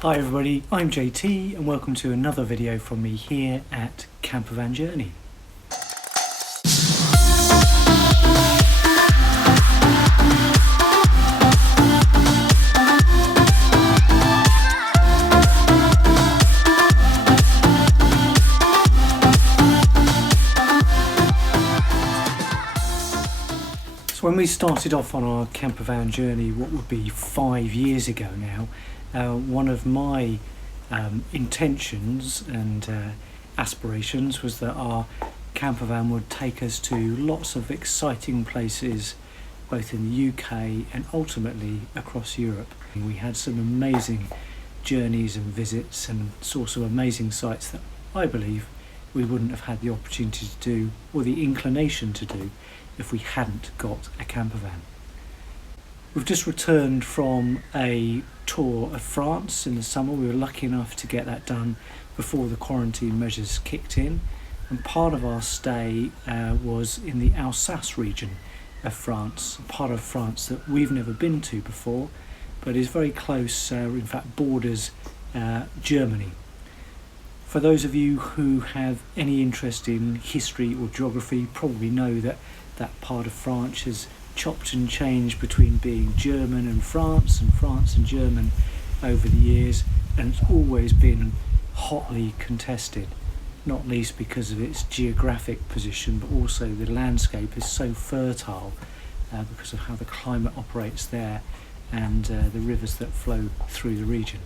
Hi everybody, I'm JT and welcome to another video from me here at Campervan Journey. So when we started off on our campervan journey, what would be 5 years ago now, one of my intentions and aspirations was that our campervan would take us to lots of exciting places, both in the UK and ultimately across Europe. We had some amazing journeys and visits and saw some amazing sights that I believe we wouldn't have had the opportunity to do or the inclination to do if we hadn't got a campervan. We've just returned from a tour of France in the summer. We were lucky enough to get that done before the quarantine measures kicked in, and part of our stay was in the Alsace region of France, a part of France that we've never been to before, but is very close, in fact borders Germany. For those of you who have any interest in history or geography, probably know that that part of France has chopped and changed between being German and France and German over the years, and it's always been hotly contested, not least because of its geographic position, but also the landscape is so fertile because of how the climate operates there and the rivers that flow through the region.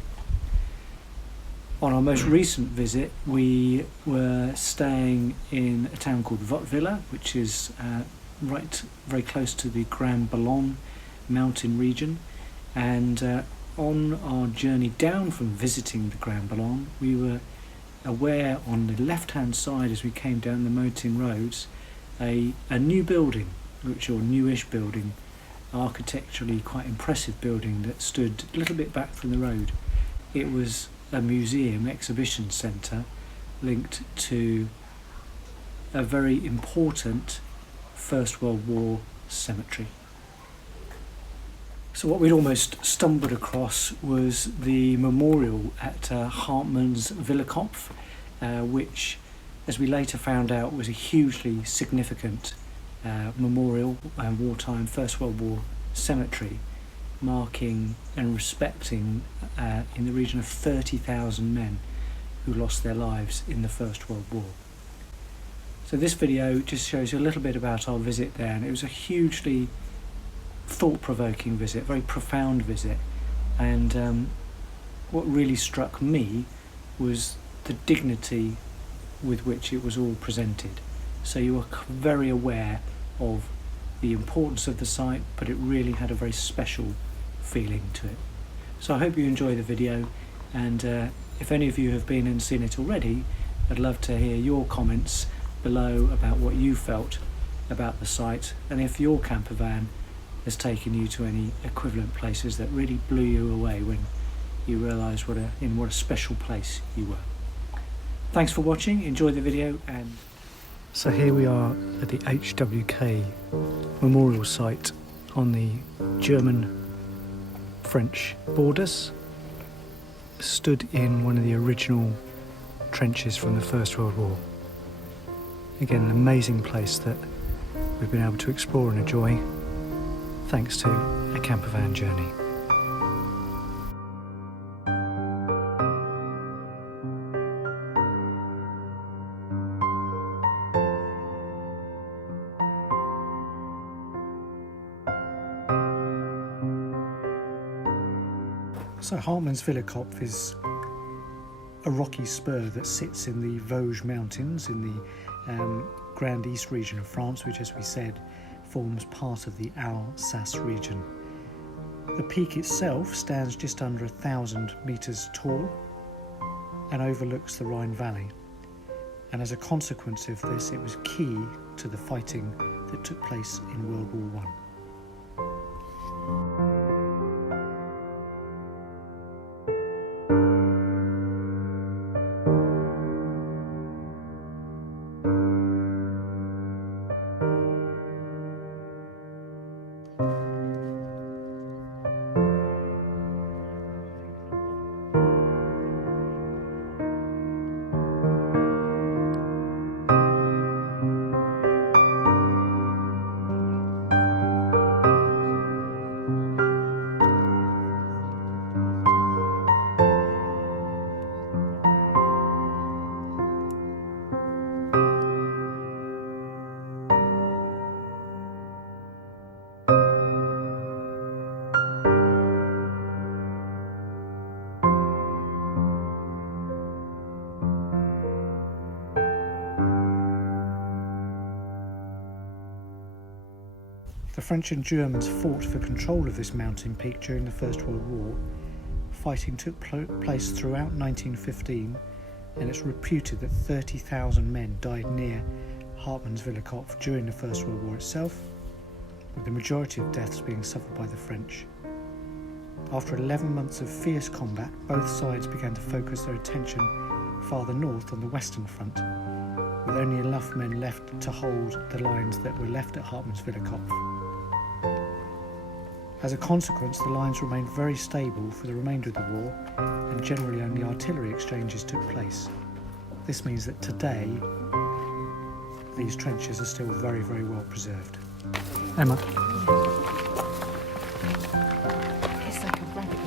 On our most recent visit, we were staying in a town called Wattwiller, which is very close to the Grand Ballon mountain region, and on our journey down from visiting the Grand Ballon, we were aware on the left-hand side as we came down the mountain roads a new building, or newish building, architecturally quite impressive building that stood a little bit back from the road. It was a museum exhibition centre linked to a very important First World War cemetery. So what we'd almost stumbled across was the memorial at Hartmannswillerkopf, which, as we later found out, was a hugely significant memorial, wartime First World War cemetery, marking and respecting in the region of 30,000 men who lost their lives in the First World War. So this video just shows you a little bit about our visit there, and it was a hugely thought-provoking visit, very profound visit, and what really struck me was the dignity with which it was all presented. So you were very aware of the importance of the site, but it really had a very special feeling to it. So I hope you enjoy the video, and if any of you have been and seen it already, I'd love to hear your comments below about what you felt about the site, and if your campervan has taken you to any equivalent places that really blew you away when you realised what a special place you were. Thanks for watching, enjoy the video. And so here we are at the HWK memorial site on the German-French borders, stood in one of the original trenches from the First World War. Again, an amazing place that we've been able to explore and enjoy thanks to a campervan journey. So Hartmannswillerkopf is a rocky spur that sits in the Vosges Mountains in the Grand East region of France, which, as we said, forms part of the Alsace region. The peak itself stands just under 1,000 metres tall and overlooks the Rhine Valley. And as a consequence of this, it was key to the fighting that took place in World War I. French and Germans fought for control of this mountain peak during the First World War. Fighting took place throughout 1915, and it's reputed that 30,000 men died near Hartmannswillerkopf during the First World War itself, with the majority of deaths being suffered by the French. After 11 months of fierce combat, both sides began to focus their attention farther north on the Western Front, with only enough men left to hold the lines that were left at Hartmannswillerkopf. As a consequence, the lines remained very stable for the remainder of the war, and generally only artillery exchanges took place. This means that today, these trenches are still very, very well preserved. Emma. It's like a rabbit.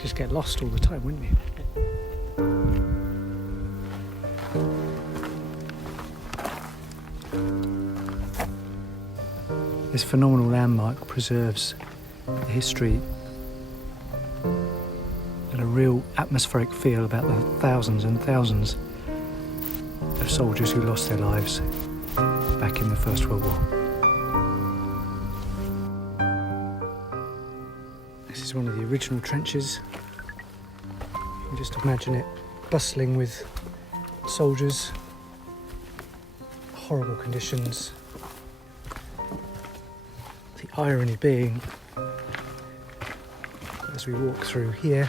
Just get lost all the time, wouldn't you? This phenomenal landmark preserves the history and a real atmospheric feel about the thousands and thousands of soldiers who lost their lives back in the First World War. This is one of the original trenches. You can just imagine it bustling with soldiers, horrible conditions. The irony being, as we walk through here,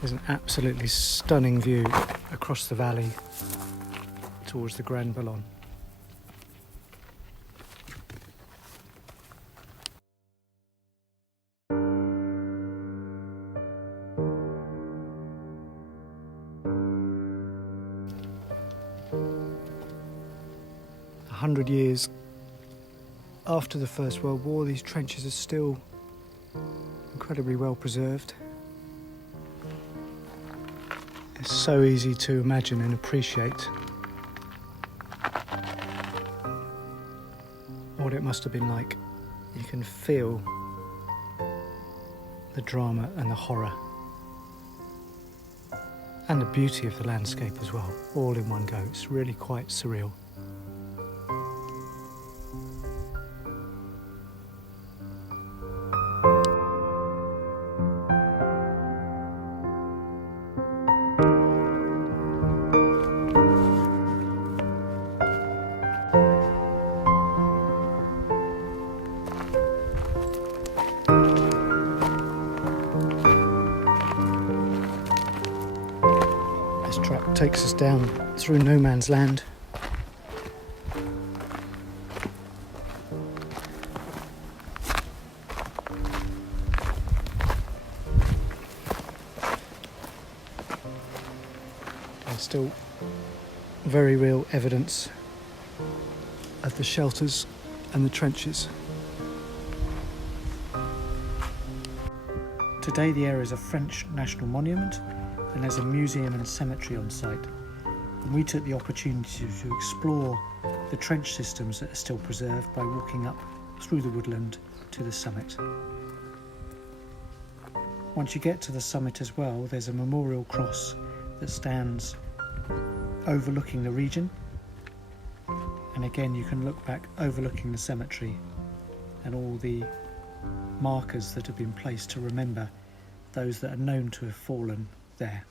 there's an absolutely stunning view across the valley towards the Grand Ballon. A 100 years after the First World War, these trenches are still incredibly well preserved. It's so easy to imagine and appreciate what it must have been like. You can feel the drama and the horror and the beauty of the landscape as well, all in one go. It's really quite surreal. This track takes us down through no man's land. There's still very real evidence of the shelters and the trenches. Today the area is a French national monument, and there's a museum and cemetery on site. And we took the opportunity to explore the trench systems that are still preserved by walking up through the woodland to the summit. Once you get to the summit as well, there's a memorial cross that stands overlooking the region. And again, you can look back overlooking the cemetery and all the markers that have been placed to remember those that are known to have fallen there.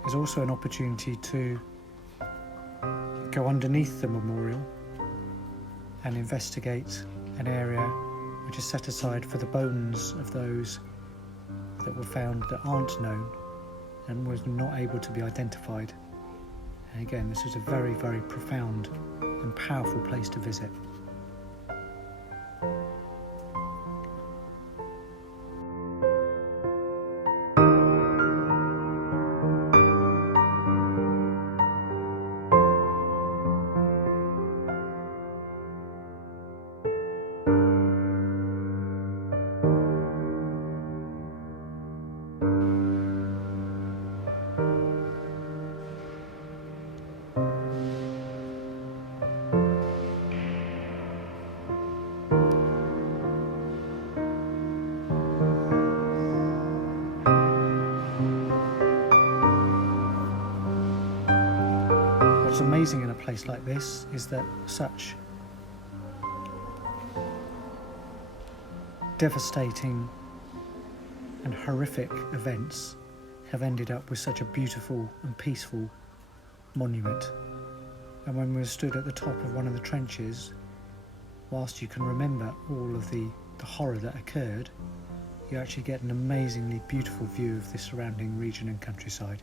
There's also an opportunity to go underneath the memorial and investigate an area which is set aside for the bones of those that were found that aren't known and was not able to be identified. And again, this is a very, very profound and powerful place to visit. What's amazing in a place like this is that such devastating and horrific events have ended up with such a beautiful and peaceful monument. And when we're stood at the top of one of the trenches, whilst you can remember all of the horror that occurred, you actually get an amazingly beautiful view of the surrounding region and countryside.